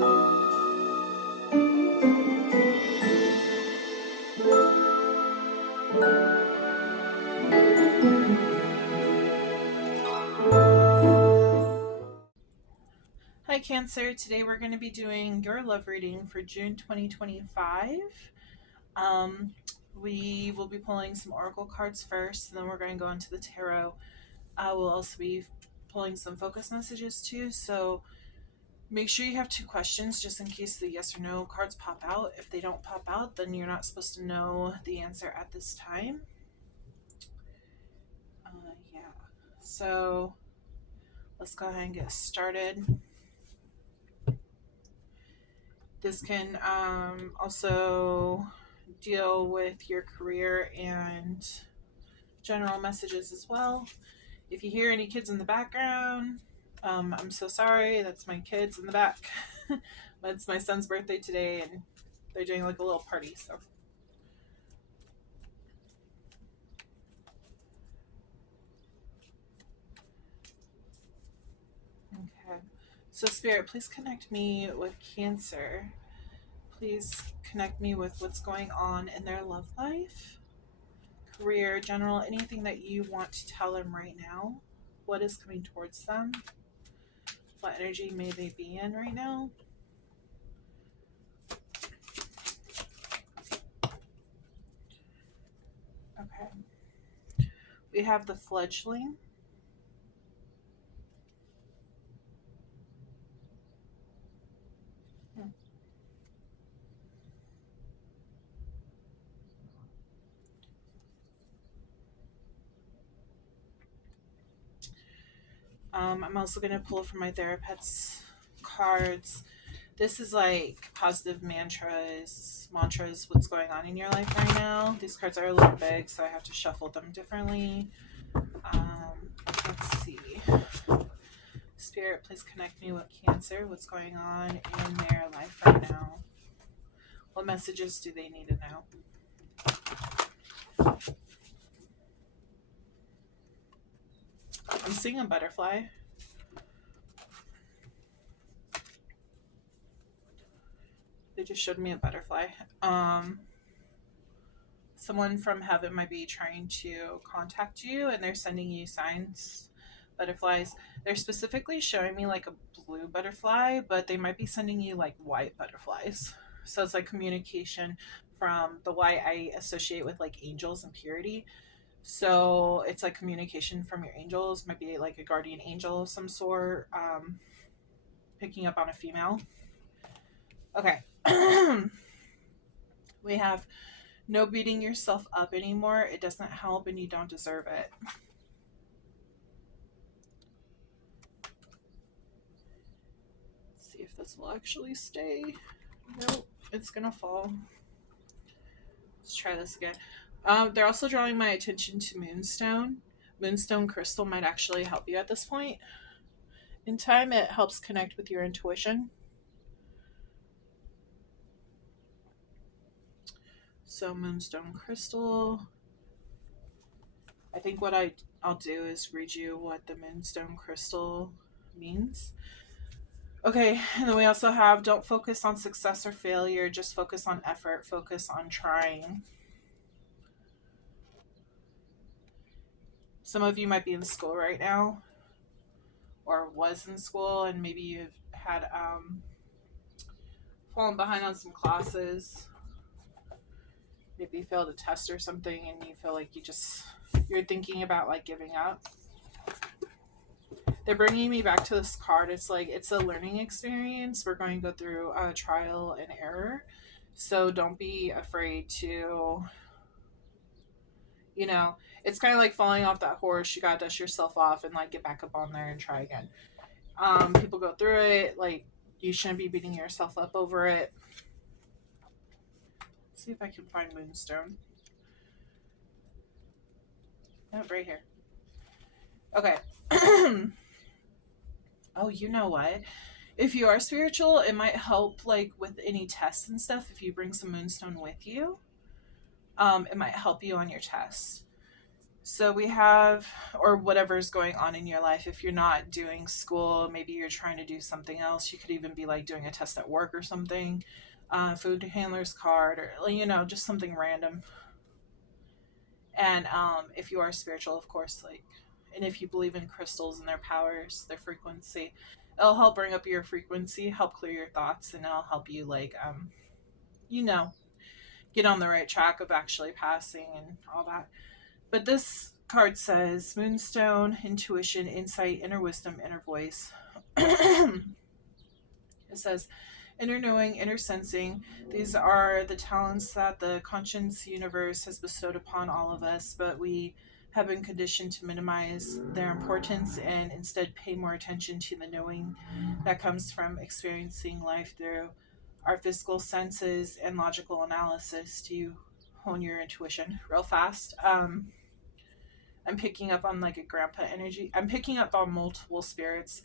Hi Cancer, today we're going to be doing your love reading for June 2025. We will be pulling some oracle cards first, and then we're going to go into the tarot. We'll also be pulling some focus messages too, so make sure you have 2 questions just in case the yes or no cards pop out. If they don't pop out, then you're not supposed to know the answer at this time. Yeah, so let's go ahead and get started. This can also deal with your career and general messages as well. If you hear any kids in the background, I'm so sorry. That's my kids in the back. It's my son's birthday today, and they're doing like a little party. So, okay. So, Spirit, please connect me with Cancer. Please connect me with what's going on in their love life, career, general, anything that you want to tell them right now. What is coming towards them? What energy may they be in right now? Okay. We have the fledgling. I'm also going to pull from my therapist's cards. This is like positive mantras, what's going on in your life right now. These cards are a little big, so I have to shuffle them differently. Let's see. Spirit, please connect me with Cancer. What's going on in their life right now? What messages do they need to know? I'm seeing a butterfly. They just showed me a butterfly. Someone from heaven might be trying to contact you, and they're sending you signs, butterflies. They're specifically showing me like a blue butterfly, but they might be sending you like white butterflies. So it's like communication from the white I associate with like angels and purity. So it's like communication from your angels, might be like a guardian angel of some sort, picking up on a female. Okay. We have no beating yourself up anymore. It doesn't help and you don't deserve it. Let's see if this will actually stay. Nope, it's gonna fall. Let's try this again. They're also drawing my attention to Moonstone. Moonstone crystal might actually help you at this point in time. It helps connect with your intuition. So Moonstone crystal. I think what I'll do is read you what the Moonstone crystal means. Okay, and then we also have don't focus on success or failure, just focus on effort, focus on trying. Some of you might be in school right now or was in school, and maybe you've had fallen behind on some classes. Maybe you failed a test or something and you feel like you're thinking about like giving up. They're bringing me back to this card. It's like it's a learning experience. We're going to go through a trial and error. So don't be afraid to, it's kind of like falling off that horse. You got to dust yourself off and like get back up on there and try again. People go through it. Like you shouldn't be beating yourself up over it. Let's see if I can find Moonstone. Oh, right here. Okay. Oh, you know what? If you are spiritual, it might help like with any tests and stuff if you bring some Moonstone with you. It might help you on your tests. So we have, or whatever's going on in your life. If you're not doing school, maybe you're trying to do something else. You could even be like doing a test at work or something. Food handler's card, or just something random. And if you are spiritual, of course, like, and if you believe in crystals and their powers, their frequency, it'll help bring up your frequency, help clear your thoughts, and it'll help you like, you know, get on the right track of actually passing and all that. But this card says Moonstone, intuition, insight, inner wisdom, inner voice. It says inner knowing, inner sensing. These are the talents that the conscious universe has bestowed upon all of us, but we have been conditioned to minimize their importance and instead pay more attention to the knowing that comes from experiencing life through our physical senses and logical analysis to hone your intuition real fast. I'm picking up on like a grandpa energy. I'm picking up on multiple spirits.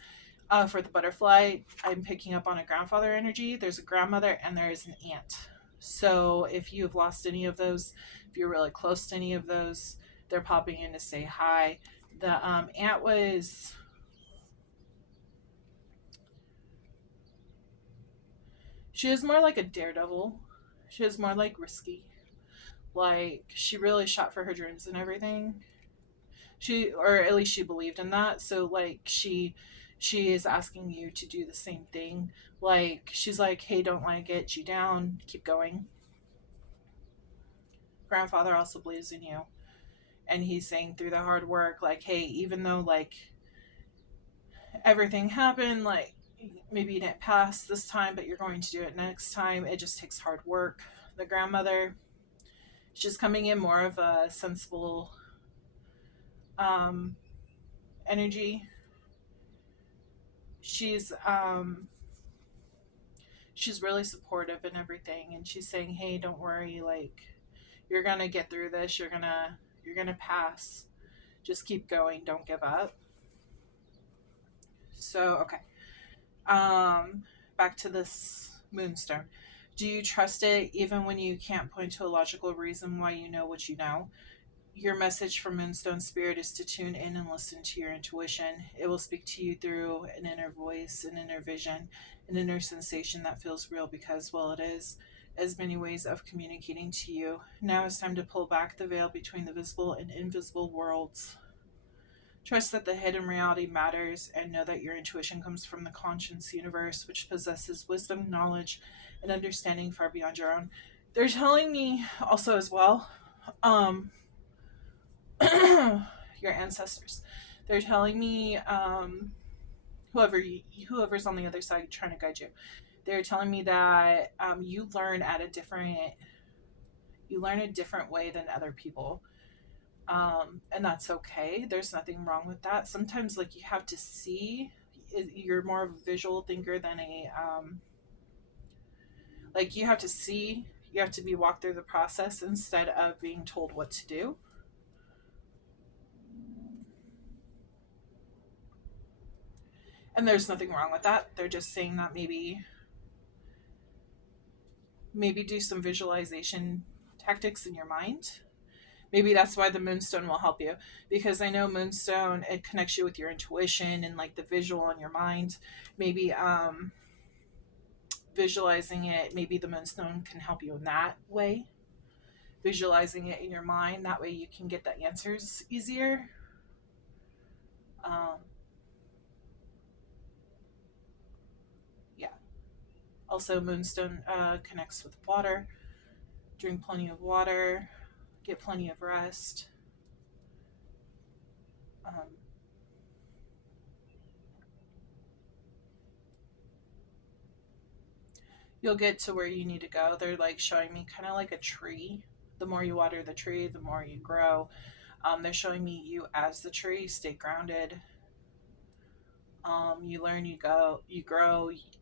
For the butterfly, I'm picking up on a grandfather energy. There's a grandmother and there is an aunt. So if you've lost any of those, if you're really close to any of those, they're popping in to say hi. The aunt was, she was more like a daredevil. She was more like risky. Like she really shot for her dreams and everything. She, or at least she believed in that. So like she is asking you to do the same thing. Like she's like, hey, don't let it get you down, keep going. Grandfather also believes in you, and he's saying through the hard work, like, hey, even though like everything happened, like maybe you didn't pass this time, but you're going to do it next time. It just takes hard work. The grandmother, she's coming in more of a sensible um energy. She's she's really supportive and everything, and she's saying, hey, don't worry, like you're gonna get through this, you're gonna pass, just keep going, don't give up. So okay, back to this moonstone. Do you trust it even when you can't point to a logical reason why you know what you know? Your message from Moonstone Spirit is to tune in and listen to your intuition. It will speak to you through an inner voice, an inner vision, an inner sensation that feels real because, well, it is, as many ways of communicating to you. Now it's time to pull back the veil between the visible and invisible worlds. Trust that the hidden reality matters and know that your intuition comes from the conscious universe, which possesses wisdom, knowledge, and understanding far beyond your own. They're telling me also as well, um, your ancestors. They're telling me, whoever's on the other side trying to guide you. They're telling me that you learn a different way than other people, and that's okay. There's nothing wrong with that. Sometimes, like you have to see. You're more of a visual thinker than a like you have to see. You have to be walked through the process instead of being told what to do. And there's nothing wrong with that. They're just saying that maybe do some visualization tactics in your mind. Maybe that's why the moonstone will help you, because I know moonstone, it connects you with your intuition and like the visual in your mind. Maybe visualizing it, maybe the moonstone can help you in that way. Visualizing it in your mind, that way you can get the answers easier. um, yeah. Also, moonstone connects with water. Drink plenty of water, get plenty of rest. um, you'll get to where you need to go. They're like showing me kind of like a tree. The more you water the tree, the more you grow. They're showing me you as the tree. Stay grounded. You learn, you grow.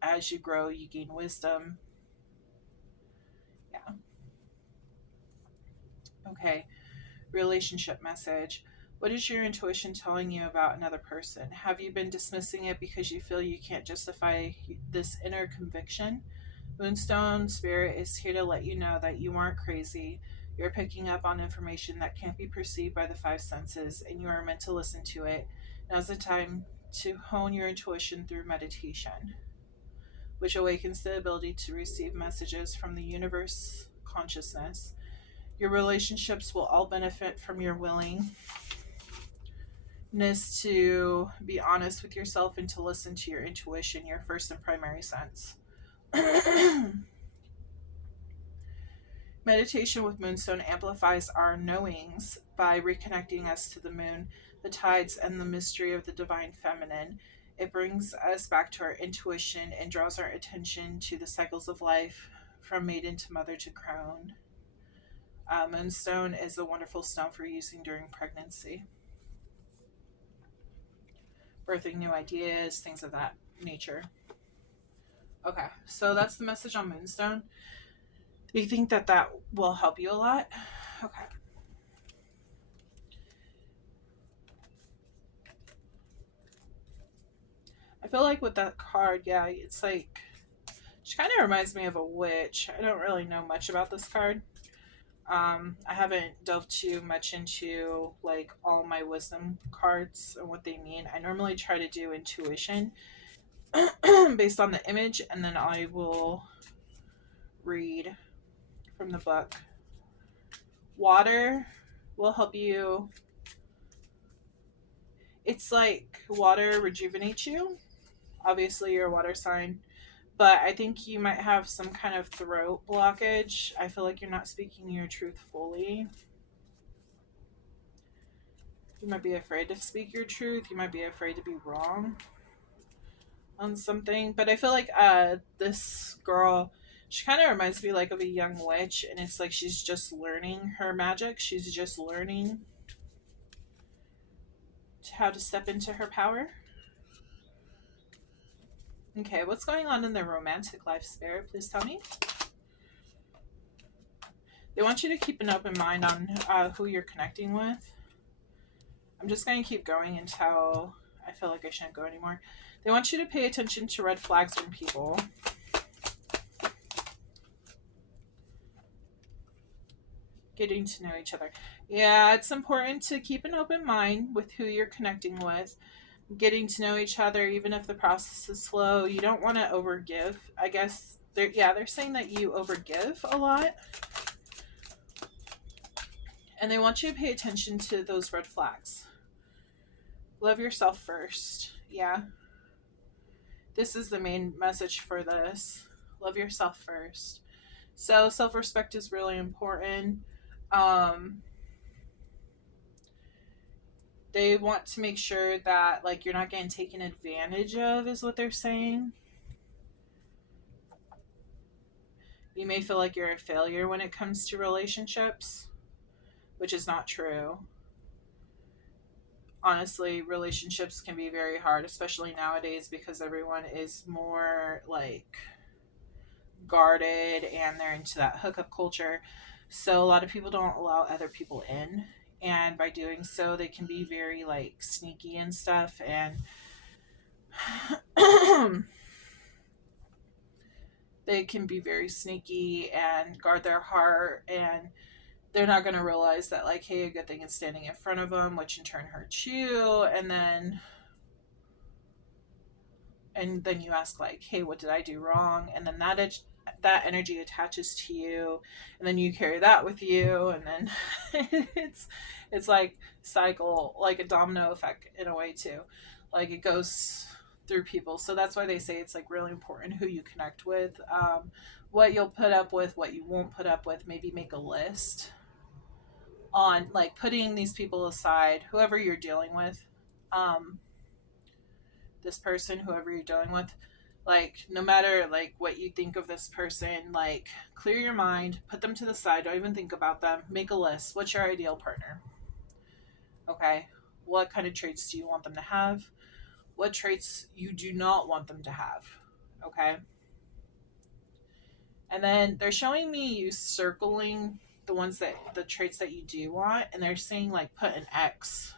As you grow, you gain wisdom. Yeah. Okay. Relationship message. What is your intuition telling you about another person? Have you been dismissing it because you feel you can't justify this inner conviction? Moonstone Spirit is here to let you know that you aren't crazy. You're picking up on information that can't be perceived by the five senses, and you are meant to listen to it. Now's the time to hone your intuition through meditation, which awakens the ability to receive messages from the universe consciousness. Your relationships will all benefit from your willingness to be honest with yourself and to listen to your intuition, your first and primary sense. Meditation with Moonstone amplifies our knowings by reconnecting us to the moon, the tides, and the mystery of the divine feminine. It brings us back to our intuition and draws our attention to the cycles of life from maiden to mother to crone. Moonstone is a wonderful stone for using during pregnancy, birthing new ideas, things of that nature. Okay, so that's the message on Moonstone. Do you think that that will help you a lot? Okay. I feel like with that card, yeah, it's like she kind of reminds me of a witch. I don't really know much about this card. I haven't delved too much into like all my wisdom cards and what they mean. I normally try to do intuition based on the image, and then I will read from the book. Water will help you. It's like water rejuvenates you. Obviously, you're a water sign, but I think you might have some kind of throat blockage. I feel like you're not speaking your truth fully. You might be afraid to speak your truth. You might be afraid to be wrong on something. But I feel like this girl, she kind of reminds me like of a young witch, and it's like she's just learning her magic. She's just learning how to step into her power. Okay, what's going on in their romantic life, Spirit? Please tell me. They want you to keep an open mind on who you're connecting with. I'm just going to keep going until I feel like I shouldn't go anymore. They want you to pay attention to red flags from people. Getting to know each other. Yeah, it's important to keep an open mind with who you're connecting with. Getting to know each other, even if the process is slow. You don't want to overgive. I guess they're saying that you overgive a lot. And they want you to pay attention to those red flags. Love yourself first. Yeah. This is the main message for this. Love yourself first. So self-respect is really important. They want to make sure that like you're not getting taken advantage of, is what they're saying. You may feel like you're a failure when it comes to relationships, which is not true. Honestly, relationships can be very hard, especially nowadays because everyone is more like guarded and they're into that hookup culture. So a lot of people don't allow other people in, and by doing so they can be very like sneaky and stuff, and they can be very sneaky and guard their heart, and they're not going to realize that like, hey, a good thing is standing in front of them, which in turn hurts you. And then you ask like, hey, what did I do wrong? And then that energy attaches to you, and then you carry that with you, and then it's like cycle, like a domino effect in a way too. Like it goes through people. So that's why they say it's like really important who you connect with, what you'll put up with, what you won't put up with. Maybe make a list on like putting these people aside, whoever you're dealing with, this person, whoever you're dealing with, like no matter like what you think of this person, like clear your mind, put them to the side, don't even think about them, make a list. What's your ideal partner? Okay, what kind of traits do you want them to have? What traits you do not want them to have? Okay, and then they're showing me you circling the traits that you do want, and they're saying like put an X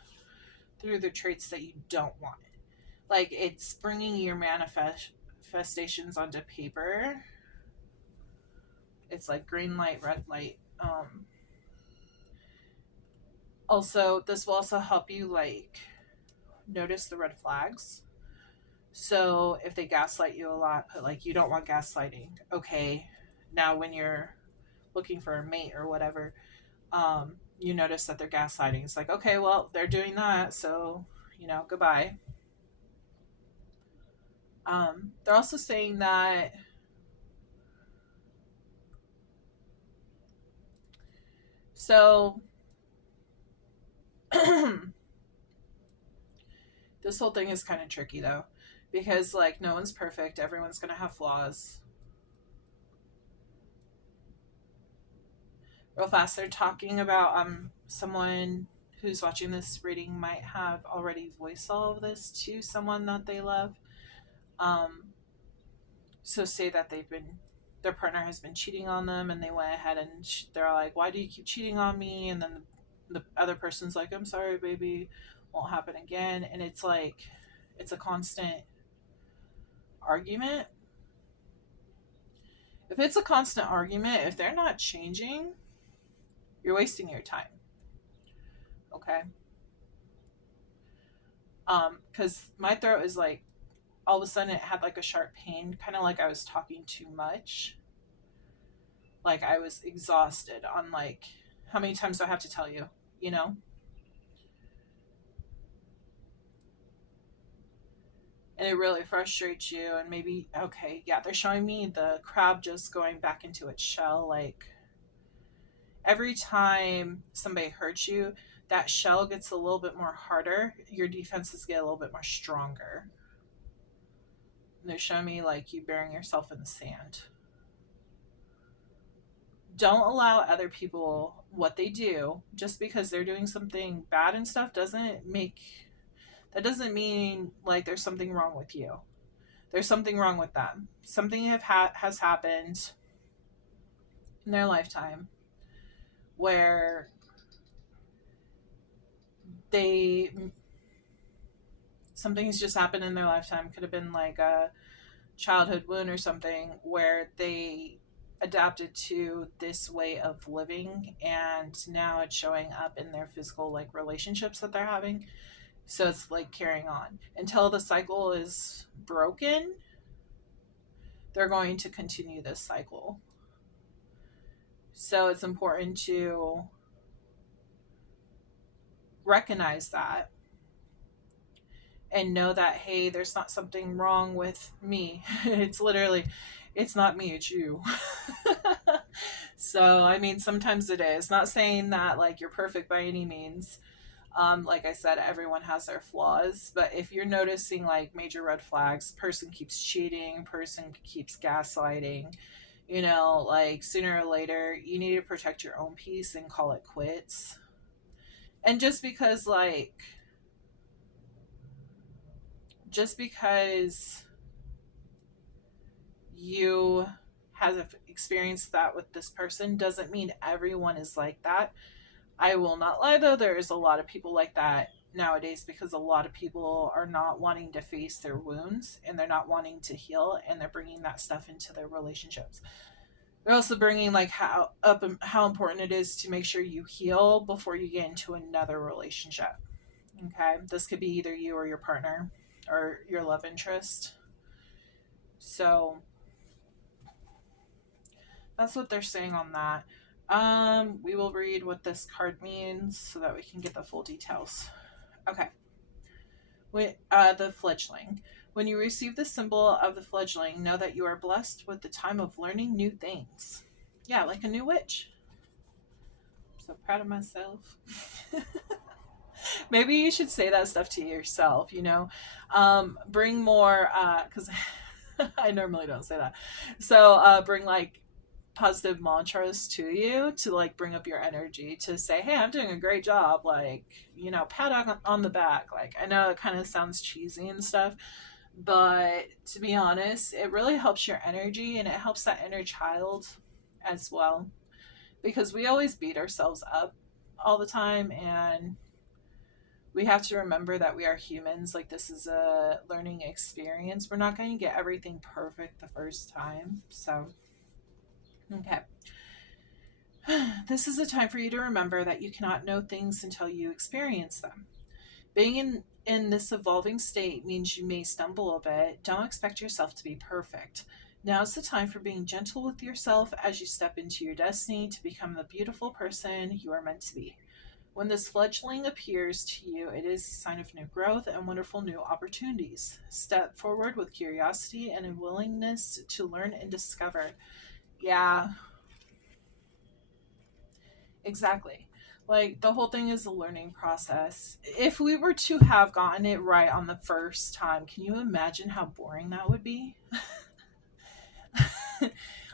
through the traits that you don't want. Like it's bringing your manifestations onto paper. It's like green light, red light. Also, this will also help you like notice the red flags. So if they gaslight you a lot, but like you don't want gaslighting, okay. Now when you're looking for a mate or whatever, you notice that they're gaslighting. It's like, okay, well, they're doing that, so goodbye. They're also saying that so this whole thing is kind of tricky though, because like no one's perfect, everyone's gonna have flaws. Real fast, they're talking about someone who's watching this reading might have already voiced all of this to someone that they love. Um, so say that their partner has been cheating on them, and they went ahead and they're like, "Why do you keep cheating on me?" And then the other person's like, "I'm sorry, baby, won't happen again." And it's like, it's a constant argument. If it's a constant argument, if they're not changing, you're wasting your time. Okay. Because my throat is like, all of a sudden it had like a sharp pain, kind of like I was talking too much. Like I was exhausted on like, how many times do I have to tell you? You know? And it really frustrates you. And maybe, okay, yeah, they're showing me the crab just going back into its shell. Like every time somebody hurts you, that shell gets a little bit more harder. Your defenses get a little bit more stronger. And they're showing me like you burying yourself in the sand. Don't allow other people what they do just because they're doing something bad and stuff doesn't mean like there's something wrong with you. There's something wrong with them. Something has happened in their lifetime where they something's just happened in their lifetime. Could have been like a childhood wound or something where they adapted to this way of living, and now it's showing up in their physical like relationships that they're having. So it's like carrying on until the cycle is broken. They're going to continue this cycle. So it's important to recognize that and know that, hey, there's not something wrong with me. It's literally, it's not me, it's you. So I mean, sometimes it is. Not saying that like you're perfect by any means. Like I said, everyone has their flaws, but if you're noticing like major red flags, person keeps cheating, person keeps gaslighting, like sooner or later you need to protect your own peace and call it quits. And just because you have experienced that with this person doesn't mean everyone is like that. I will not lie though, there is a lot of people like that nowadays because a lot of people are not wanting to face their wounds and they're not wanting to heal, and they're bringing that stuff into their relationships. They're also bringing like how important it is to make sure you heal before you get into another relationship. Okay, this could be either you or your partner or your love interest. So that's what they're saying on that. We will read what this card means so that we can get the full details. Okay. The fledgling. When you receive the symbol of the fledgling, know that you are blessed with the time of learning new things. Yeah, like a new witch. I'm so proud of myself. Maybe you should say that stuff to yourself. Bring more, because I normally don't say that. So bring like positive mantras to you to like bring up your energy, to say, hey, I'm doing a great job, like, pat on the back. Like, I know it kind of sounds cheesy and stuff, but to be honest, it really helps your energy and it helps that inner child as well, because we always beat ourselves up all the time, and we have to remember that we are humans. Like, this is a learning experience. We're not going to get everything perfect the first time. So okay. This is a time for you to remember that you cannot know things until you experience them. Being in this evolving state means you may stumble a bit. Don't expect yourself to be perfect. Now's the time for being gentle with yourself as you step into your destiny to become the beautiful person you are meant to be. When this fledgling appears to you, it is a sign of new growth and wonderful new opportunities. Step forward with curiosity and a willingness to learn and discover. Yeah, exactly. Like the whole thing is a learning process. If we were to have gotten it right on the first time, can you imagine how boring that would be?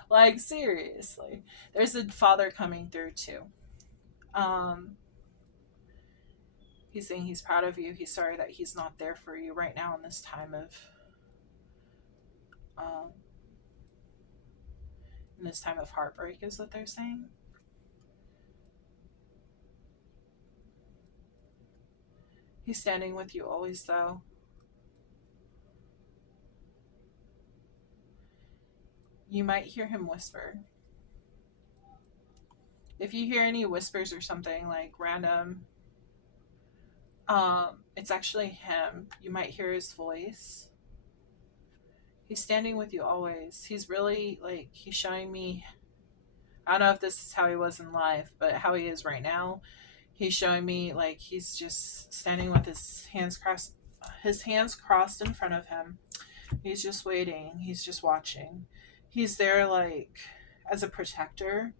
Like seriously. There's a father coming through too. Um he's saying he's proud of you. He's sorry that he's not there for you right now in um this time of heartbreak is what they're saying. He's standing with you always though. You might hear him whisper. If you hear any whispers or something like random, it's actually him. You might hear his voice. He's standing with you always. He's really like he's showing me, I don't know if this is how he was in life, but how he is right now. He's showing me like he's just standing with his hands crossed in front of him. He's just waiting. He's just watching. He's there like as a protector.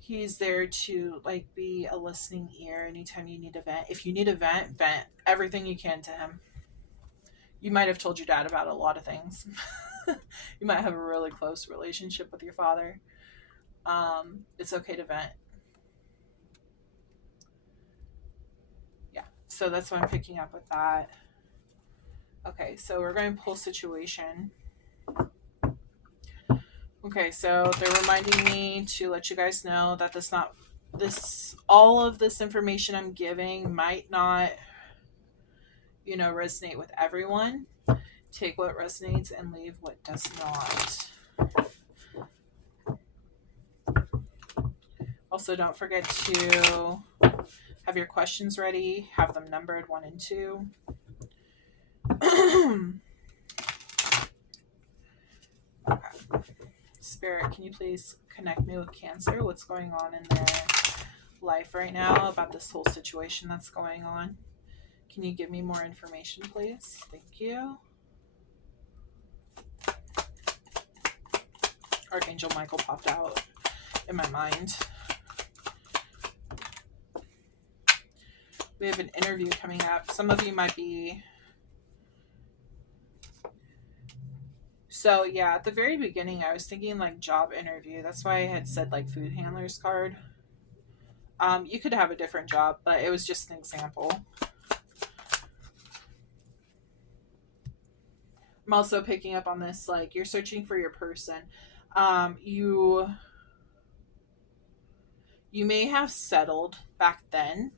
He's there to like be a listening ear anytime you need a vent. If you need a vent everything you can to him. You might have told your dad about a lot of things. You might have a really close relationship with your father. It's okay to vent. Yeah. So that's what I'm picking up with that. Okay, so we're going to pull situation. Okay, so they're reminding me to let you guys know that this all of this information I'm giving might not, resonate with everyone. Take what resonates and leave what does not. Also, don't forget to have your questions ready, have them numbered 1 and 2. Okay. Spirit, can you please connect me with Cancer? What's going on in their life right now about this whole situation that's going on? Can you give me more information, please? Thank you. Archangel Michael popped out in my mind. We have an interview coming up. Some of you might be... So, yeah, at the very beginning, I was thinking, like, job interview. That's why I had said, like, food handler's card. You could have a different job, but it was just an example. I'm also picking up on this, like, you're searching for your person. You may have settled back then,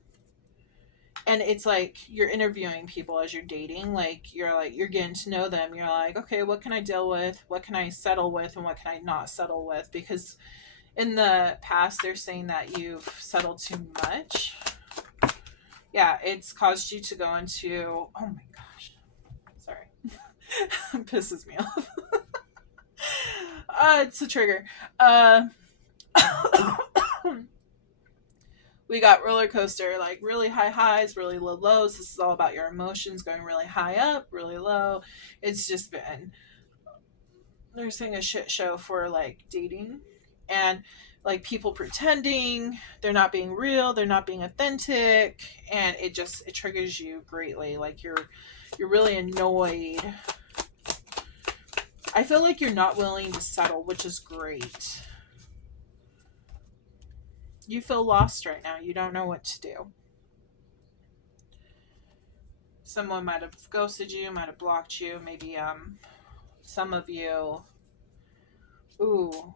and it's like you're interviewing people as you're dating. You're getting to know them. You're like, okay, what can I deal with? What can I settle with? And what can I not settle with? Because in the past, they're saying that you've settled too much. Yeah, it's caused you to go into, oh my gosh, sorry. Pisses me off. It's a trigger. We got roller coaster, like really high highs, really low lows. This is all about your emotions going really high up, really low. It's just been, they're saying a shit show for like dating and like people pretending, they're not being real, they're not being authentic, and it triggers you greatly. Like you're really annoyed. I feel like you're not willing to settle, which is great. You feel lost right now. You don't know what to do. Someone might have ghosted you, might have blocked you, maybe some of you. Ooh.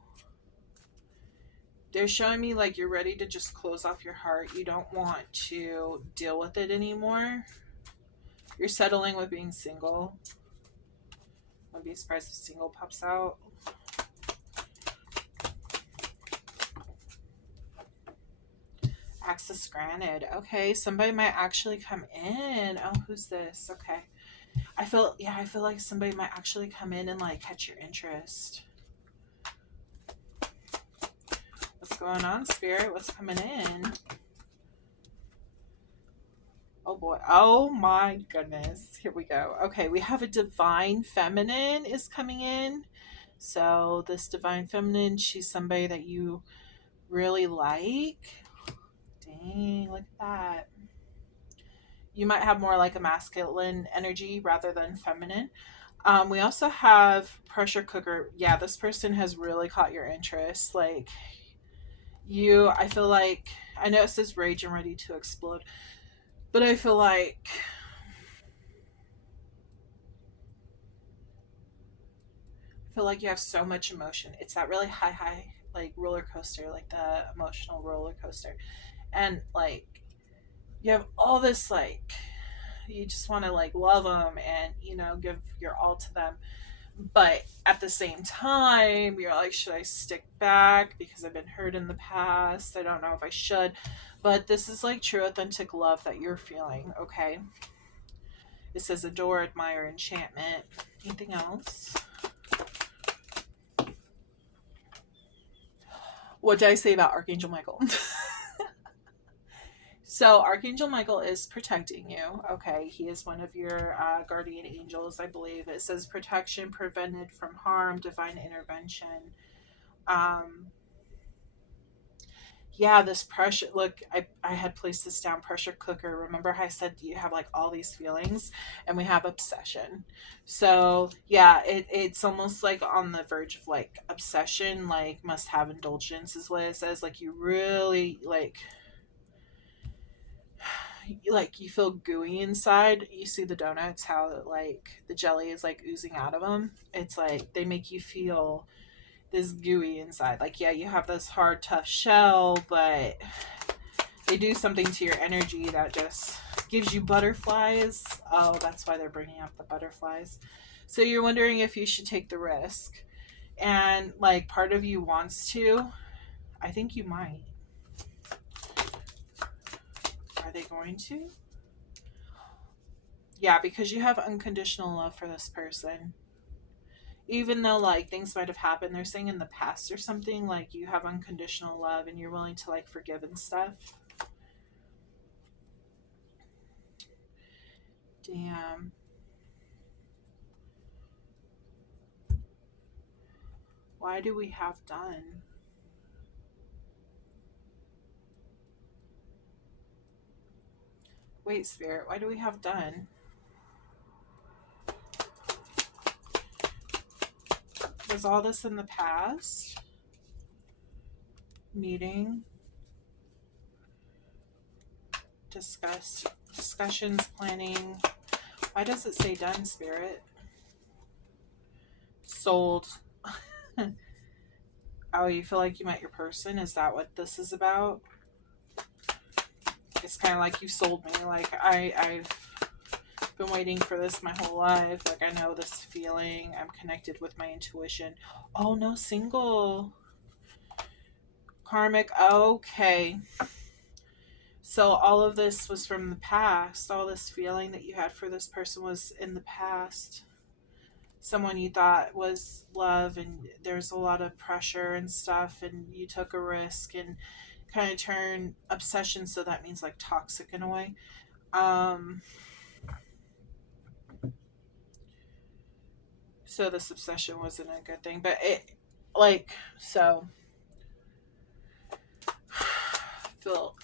They're showing me like you're ready to just close off your heart. You don't want to deal with it anymore. You're settling with being single. I'd be surprised if single pops out. access granted. Okay, somebody might actually come in. Oh, who's this? Okay. I feel like somebody might actually come in and like catch your interest. What's going on, Spirit? What's coming in? Oh boy. Oh my goodness. Here we go. Okay, we have a divine feminine is coming in. So, this divine feminine, she's somebody that you really like. Dang, look at that. You might have more like a masculine energy rather than feminine. We also have pressure cooker. Yeah, this person has really caught your interest. Like, I feel like, I know it says rage and ready to explode, but I feel like you have so much emotion. It's that really high, like roller coaster, like the emotional roller coaster. And like, you have all this, like, you just want to like love them and, give your all to them. But at the same time, you're like, should I stick back because I've been hurt in the past? I don't know if I should. But this is like true, authentic love that you're feeling, okay? It says adore, admire, enchantment. Anything else? What did I say about Archangel Michael? So, Archangel Michael is protecting you. Okay. He is one of your guardian angels, I believe. It says protection, prevented from harm, divine intervention. Um, yeah, this pressure. Look, I had placed this down, pressure cooker. Remember how I said you have like all these feelings, and we have obsession. So, yeah, it's almost like on the verge of like obsession, like must have indulgence, is what it says. Like, you really like you feel gooey inside. You see the donuts, how like the jelly is like oozing out of them. It's like they make you feel this gooey inside. Like, yeah, you have this hard, tough shell, but they do something to your energy that just gives you butterflies. Oh, that's why they're bringing up the butterflies. So you're wondering if you should take the risk. And like part of you wants to. I think you might. Are they going to? Yeah, because you have unconditional love for this person. Even though like things might have happened, they're saying in the past or something, like you have unconditional love and you're willing to like forgive and stuff. Damn. Why do we have done? Wait, Spirit, why do we have done? Was all this in the past? Meeting, discussions, planning. Why does it say done, Spirit? Sold. Oh, you feel like you met your person? Is that what this is about? It's kind of like you sold me. Like, I've been waiting for this my whole life. Like, I know this feeling. I'm connected with my intuition. Oh, no, single. Karmic. Okay. So all of this was from the past. All this feeling that you had for this person was in the past. Someone you thought was love, and there's a lot of pressure and stuff, and you took a risk and kind of turned obsession. So that means like toxic in a way. Um, so this obsession wasn't a good thing, but it, like, so feel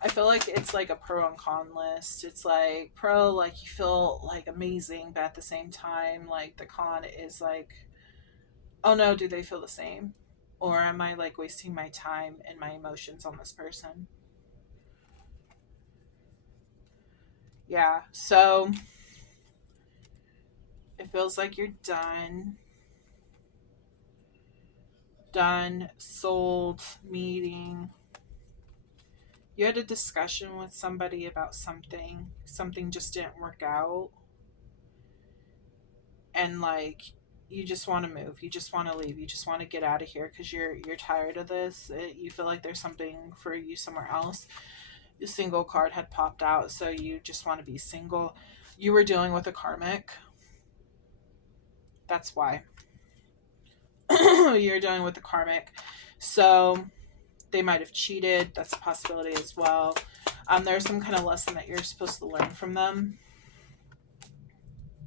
I feel like it's like a pro and con list. It's like pro, like you feel like amazing, but at the same time, like the con is like, oh no, do they feel the same? Or am I like wasting my time and my emotions on this person? Yeah, so it feels like you're done, sold, meeting. You had a discussion with somebody about something just didn't work out, and like You just want to move. You just want to leave. You just want to get out of here because you're tired of this. You feel like there's something for you somewhere else. The single card had popped out, so you just want to be single. You were dealing with a karmic. That's why. You're dealing with the karmic. So they might have cheated. That's a possibility as well. There's some kind of lesson that you're supposed to learn from them.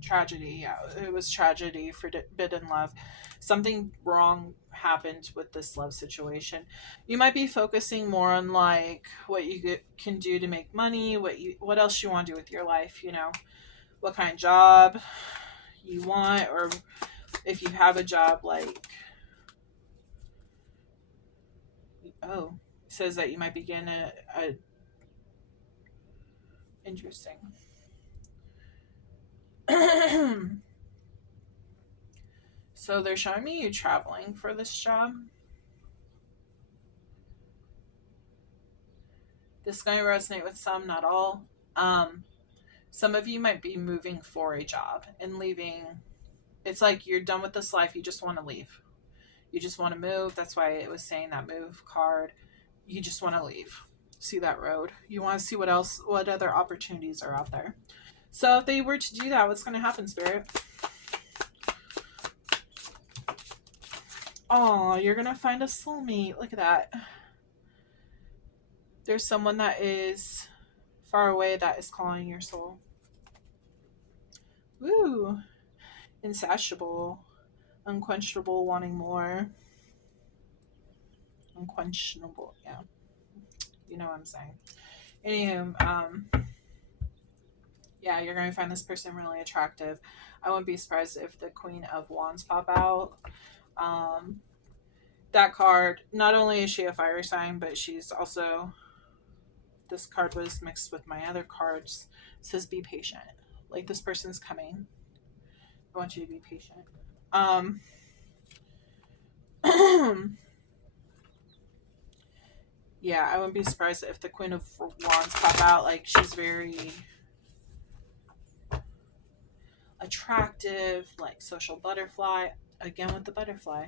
Tragedy, yeah. It was tragedy, forbidden love. Something wrong happened with this love situation. You might be focusing more on like what you can do to make money, what else you want to do with your life, what kind of job you want, or if you have a job, like, oh, it says that you might begin a interesting. So they're showing me you traveling for this job. This is going to resonate with some, not all. Some of you might be moving for a job and leaving. It's like you're done with this life. You just want to leave. You just want to move. That's why it was saying that move card. You just want to leave. See that road. You want to see what other opportunities are out there. So if they were to do that, what's going to happen, Spirit? Oh, you're going to find a soulmate. Look at that. There's someone that is far away that is calling your soul. Woo. Insatiable. Unquenchable, wanting more. Unquenchable, yeah. You know what I'm saying. Anywho, yeah, you're going to find this person really attractive. I wouldn't be surprised if the Queen of Wands pop out. That card, not only is she a fire sign, but she's also, this card was mixed with my other cards. It says be patient. Like, this person's coming. I want you to be patient. Yeah, I wouldn't be surprised if the Queen of Wands pop out. Like, she's very attractive, like social butterfly. Again with the butterfly.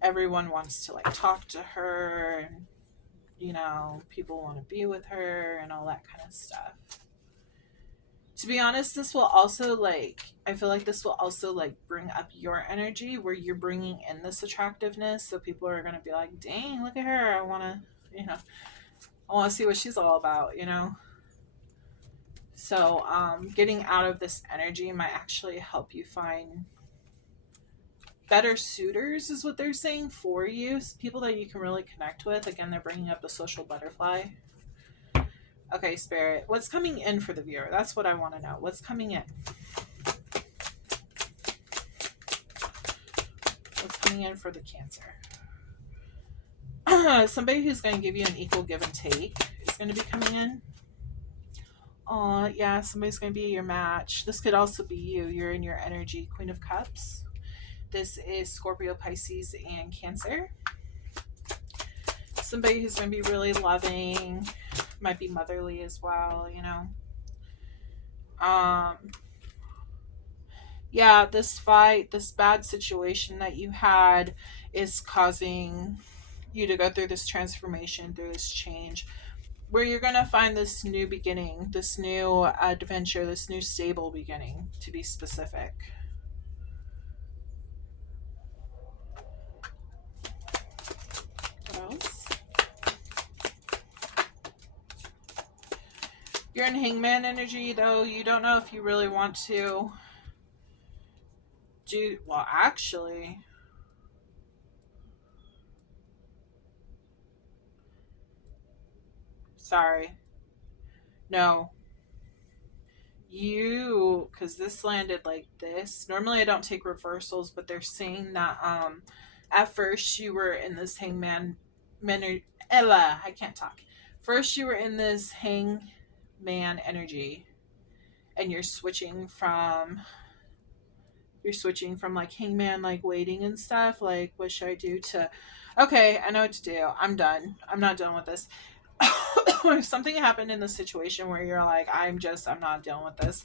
Everyone wants to like talk to her, and people want to be with her and all that kind of stuff. To be honest, this will also I feel like this will also bring up your energy where you're bringing in this attractiveness. So people are going to be like, dang, look at her. I want to see what she's all about, So getting out of this energy might actually help you find better suitors, is what they're saying, for you. People that you can really connect with. Again, they're bringing up the social butterfly. Okay, Spirit, what's coming in for the viewer? That's what I want to know. What's coming in? What's coming in for the Cancer? Somebody who's going to give you an equal give and take is going to be coming in. Oh, yeah, somebody's going to be your match. This could also be you. You're in your energy. Queen of Cups. This is Scorpio, Pisces, and Cancer. Somebody who's going to be really loving. Might be motherly as well, Yeah, this fight, this bad situation that you had is causing you to go through this transformation, through this change, where you're going to find this new beginning, this new adventure, this new stable beginning, to be specific. What else? You're in Hangman energy, though. You don't know if you really want to do... Well, actually... Sorry. No. Because this landed like this. Normally I don't take reversals, but they're saying that at first you were in this Ella, I can't talk. First you were in this hangman energy, and you're switching from like hangman, like waiting and stuff, like what should I do to... Okay, I know what to do. I'm done. I'm not done with this. If something happened in the situation where you're like, I'm not dealing with this,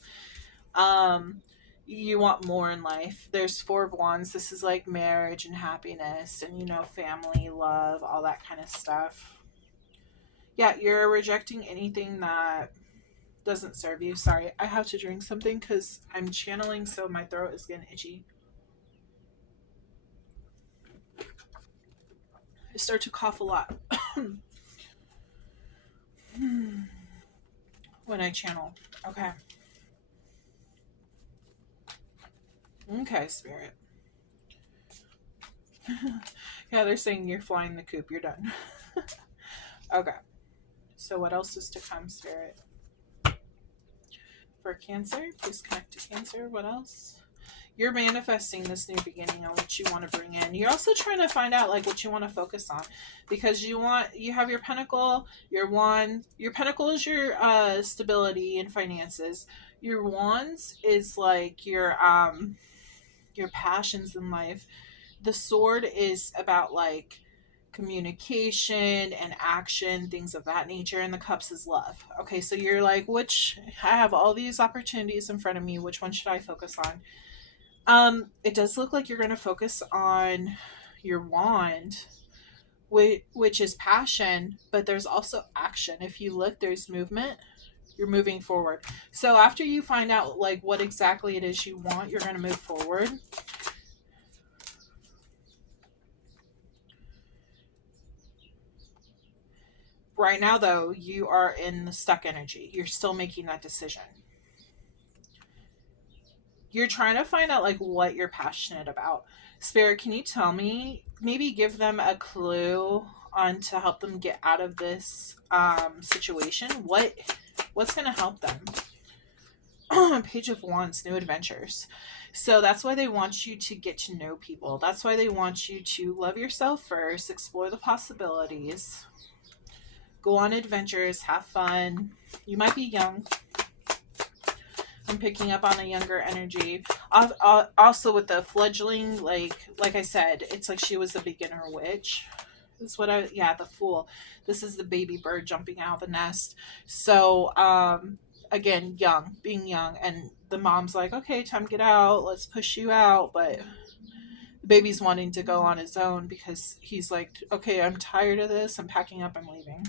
Um, you want more in life. There's Four of Wands. This is like marriage and happiness and, family, love, all that kind of stuff. Yeah, you're rejecting anything that doesn't serve you. Sorry, I have to drink something because I'm channeling, so my throat is getting itchy. I start to cough a lot when I channel. Okay. Okay, Spirit. Yeah, they're saying you're flying the coop. You're done. Okay. So what else is to come, Spirit? For Cancer, please connect to Cancer. What else? You're manifesting this new beginning on what you want to bring in. You're also trying to find out like what you want to focus on, because you have your pentacle, your wand. Your pentacle is your stability and finances. Your wands is like your passions in life. The sword is about like communication and action, things of that nature, and the cups is love. Okay, so you're like, which I have all these opportunities in front of me, which one should I focus on? It does look like you're going to focus on your wand, which is passion, but there's also action. If you look, there's movement. You're moving forward. So after you find out like what exactly it is you want, you're going to move forward. Right now, though, you are in the stuck energy. You're still making that decision. You're trying to find out like what you're passionate about. Spirit, can you tell me, maybe give them a clue on to help them get out of this situation? What's going to help them? Page of Wands, new adventures. So that's why they want you to get to know people. That's why they want you to love yourself first, explore the possibilities, go on adventures, have fun. You might be young. I'm picking up on a younger energy. Also with the fledgling, like I said, it's like she was a beginner witch. That's what the Fool. This is the baby bird jumping out of the nest. So, again, being young. And the mom's like, okay, time to get out. Let's push you out. But the baby's wanting to go on his own because he's like, okay, I'm tired of this. I'm packing up. I'm leaving.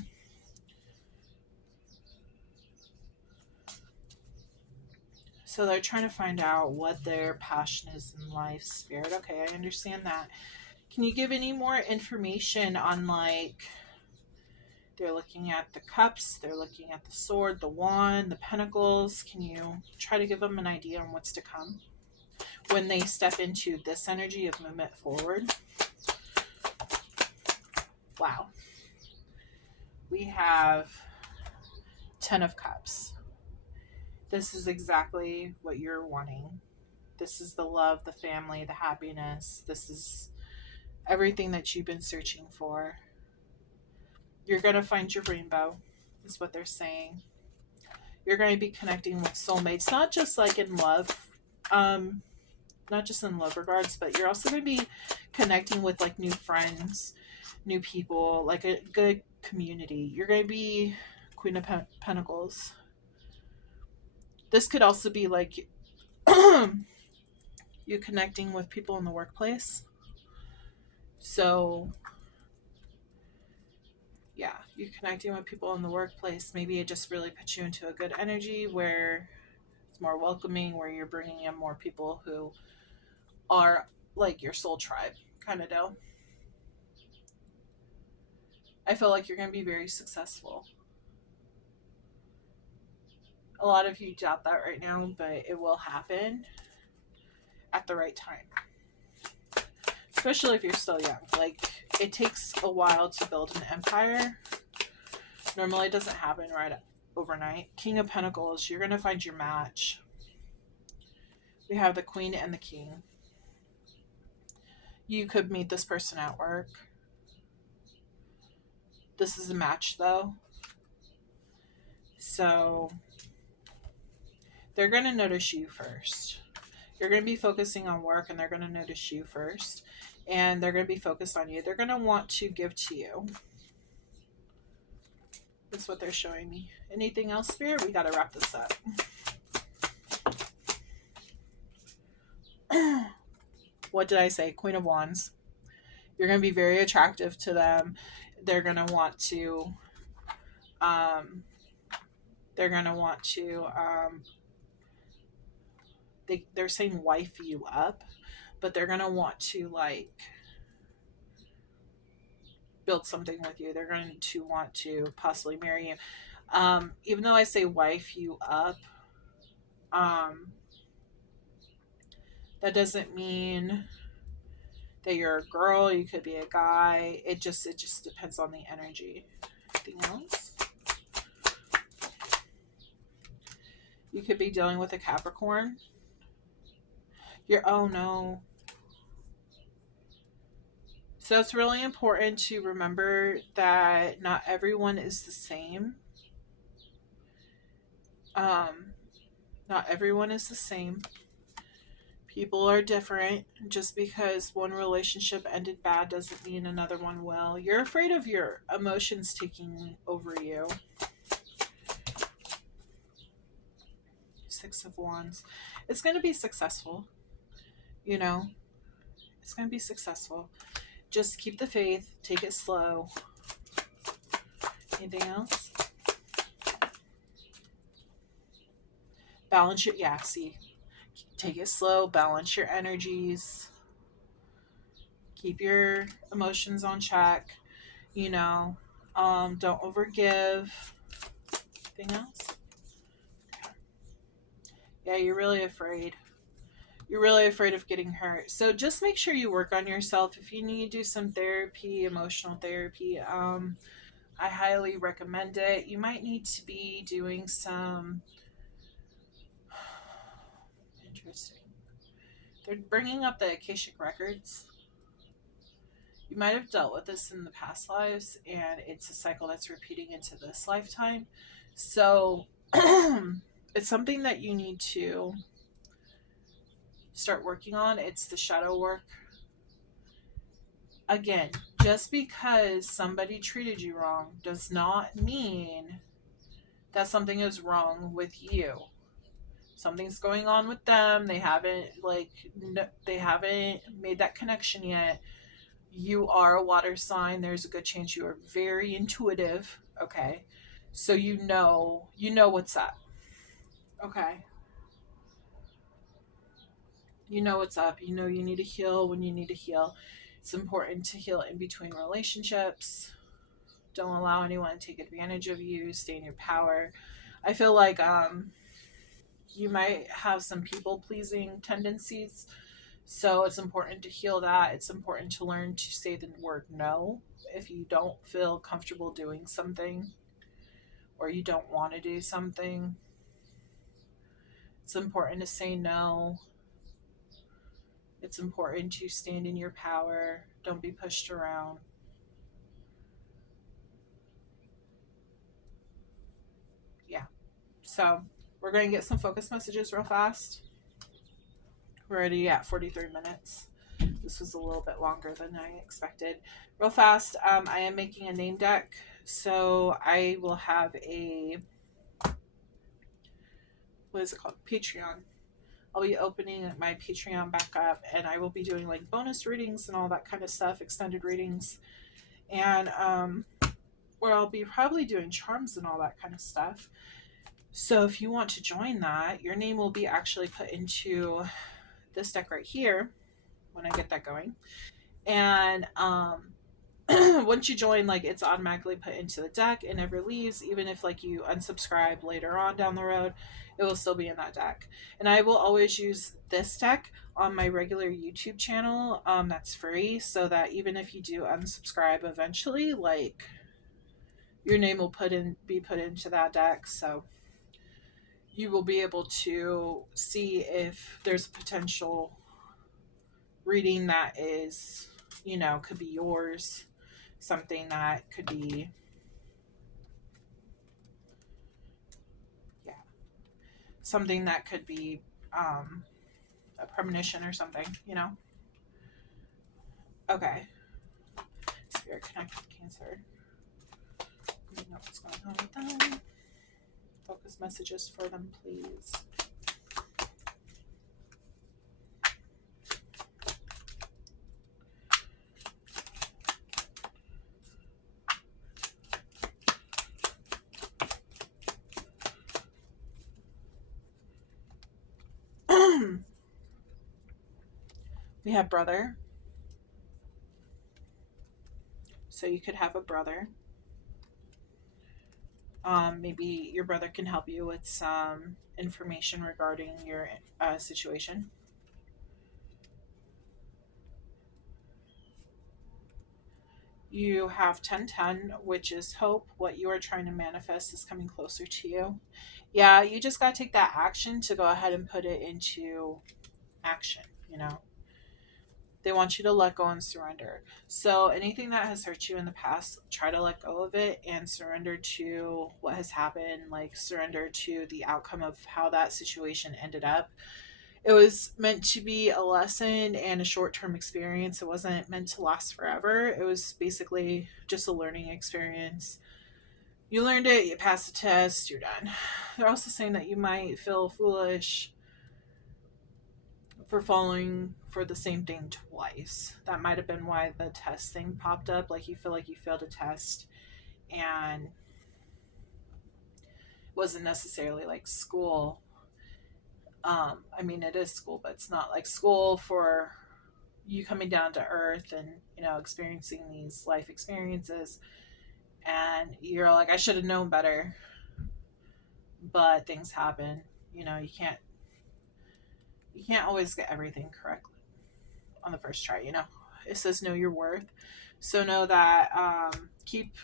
So they're trying to find out what their passion is in life, Spirit. Okay, I understand that. Can you give any more information on like they're looking at the cups, they're looking at the sword, the wand, the pentacles? Can you try to give them an idea on what's to come when they step into this energy of movement forward? Wow. We have 10 of Cups. This is exactly what you're wanting. This is the love, the family, the happiness. This is everything that you've been searching for. You're going to find your rainbow, is what they're saying. You're going to be connecting with soulmates, not just like in love, not just in love regards, but you're also going to be connecting with like new friends, new people, like a good community. You're going to be Queen of Pentacles. This could also be like you connecting with people in the workplace. So yeah, you're connecting with people in the workplace. Maybe it just really puts you into a good energy where it's more welcoming, where you're bringing in more people who are like your soul tribe kind of deal. I feel like you're going to be very successful. A lot of you doubt that right now, but it will happen at the right time. Especially if you're still young. Like, it takes a while to build an empire. Normally it doesn't happen right overnight. King of Pentacles, you're going to find your match. We have the Queen and the King. You could meet this person at work. This is a match, though. So they're going to notice you first. You're going to be focusing on work, and they're going to notice you first. And they're going to be focused on you. They're going to want to give to you. That's what they're showing me. Anything else, Spirit? We got to wrap this up. What did I say? Queen of Wands. You're going to be very attractive to them. They're going to want to, um, they're going to want to, they're saying wife you up, but they're going to want to like build something with you. They're going to want to possibly marry you. Even though I say wife you up, um, that doesn't mean that you're a girl. You could be a guy. It just depends on the energy. Anything else? You could be dealing with a Capricorn. Oh no. So it's really important to remember that not everyone is the same. Um, Not everyone is the same. People are different. Just because one relationship ended bad doesn't mean another one will. You're afraid of your emotions taking over you. Six of Wands. It's going to be successful. You know, it's going to be successful. Just keep the faith. Take it slow. Anything else? Balance your, yeah, see. Take it slow. Balance your energies. Keep your emotions on check. You know, don't overgive. Anything else? Yeah, you're really afraid. You're really afraid of getting hurt. So just make sure you work on yourself. If you need to do some therapy, emotional therapy, I highly recommend it. You might need to be doing some. Interesting. They're bringing up the Akashic records. You might have dealt with this in the past lives, and it's a cycle that's repeating into this lifetime. So it's something that you need to start working on. It's the shadow work. Again, just because somebody treated you wrong does not mean that something is wrong with you. Something's going on with them. They haven't they haven't made that connection yet. You are a water sign. There's a good chance you are very intuitive. Okay, so you know what's up. Okay, you know what's up. You know you need to heal when you need to heal. It's important to heal in between relationships. Don't allow anyone to take advantage of you. Stay in your power. I feel like you might have some people pleasing tendencies. So it's important to heal that. It's important to learn to say the word no if you don't feel comfortable doing something or you don't want to do something. It's important to say no. It's important to stand in your power. Don't be pushed around. Yeah. So we're going to get some focus messages real fast. We're already at 43 minutes. This was a little bit longer than I expected. Real fast, I am making a name deck. So I will have what is it called? Patreon. I'll be opening my Patreon back up, and I will be doing like bonus readings and all that kind of stuff, extended readings. And where I'll be probably doing charms and all that kind of stuff. So if you want to join that, your name will be actually put into this deck right here when I get that going. And once you join, like it's automatically put into the deck and never leaves. Even if like you unsubscribe later on down the road, it will still be in that deck. And I will always use this deck on my regular YouTube channel. That's free, so that even if you do unsubscribe eventually, like your name will be put into that deck. So you will be able to see if there's a potential reading that is, could be yours, something that could be, yeah, something that could be a premonition or something. Okay. Spirit connected Cancer. You know what's going on with them. Focus messages for them, please. We have brother. So you could have a brother. Maybe your brother can help you with some information regarding your situation. You have 1010, which is hope. What you are trying to manifest is coming closer to you. Yeah, you just got to take that action to go ahead and put it into action, you know. They want you to let go and surrender. So anything that has hurt you in the past, try to let go of it and surrender to what has happened, like surrender to the outcome of how that situation ended up. It was meant to be a lesson and a short-term experience. It wasn't meant to last forever. It was basically just a learning experience. You learned it, you passed the test, you're done. They're also saying that you might feel foolish for falling for the same thing twice. That might have been why the test thing popped up. Like you feel like you failed a test and wasn't necessarily like school. I mean, it is school, but it's not like school for you coming down to earth and, you know, experiencing these life experiences. And you're like, I should have known better, but things happen. You know, you can't always get everything correctly on the first try. You know, it says know your worth, so know that keep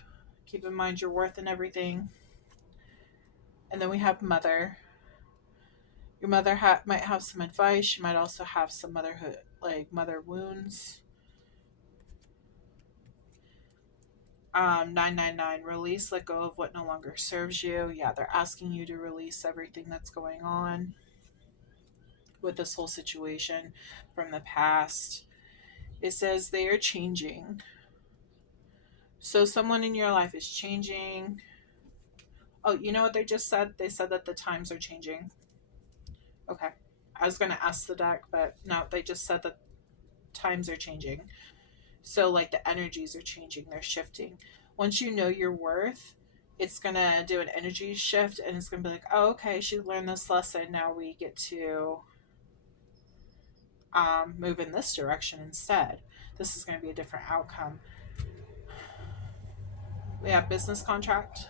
in mind your worth and everything. And then we have mother. Your mother might have some advice. She might also have some motherhood, like mother wounds. 999, release, let go of what no longer serves you. Yeah, they're asking you to release everything that's going on with this whole situation from the past. It says they are changing. So someone in your life is changing. Oh, you know what they just said? They said that the times are changing. Okay. I was going to ask the deck, but no, they just said that times are changing. So, like, the energies are changing, they're shifting. Once you know your worth, it's going to do an energy shift and it's going to be like, oh, okay, she learned this lesson. Now we get to move in this direction instead. This is going to be a different outcome. We have business contract.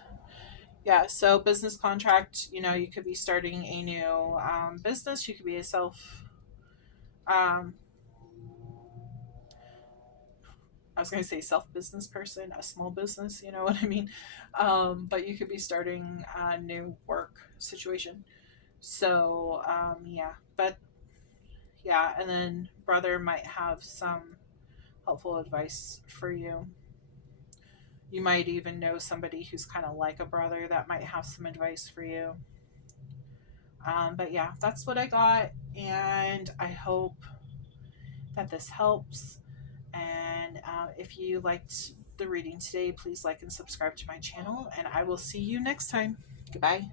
Yeah, so business contract, you know, you could be starting a new business. You could be a um, I was going to say self business person, a small business, you know what I mean? But you could be starting a new work situation. So, yeah, but yeah, and then brother might have some helpful advice for you. You might even know somebody who's kind of like a brother that might have some advice for you. But yeah, that's what I got, and I hope that this helps. And if you liked the reading today, please like and subscribe to my channel, and I will see you next time. Goodbye.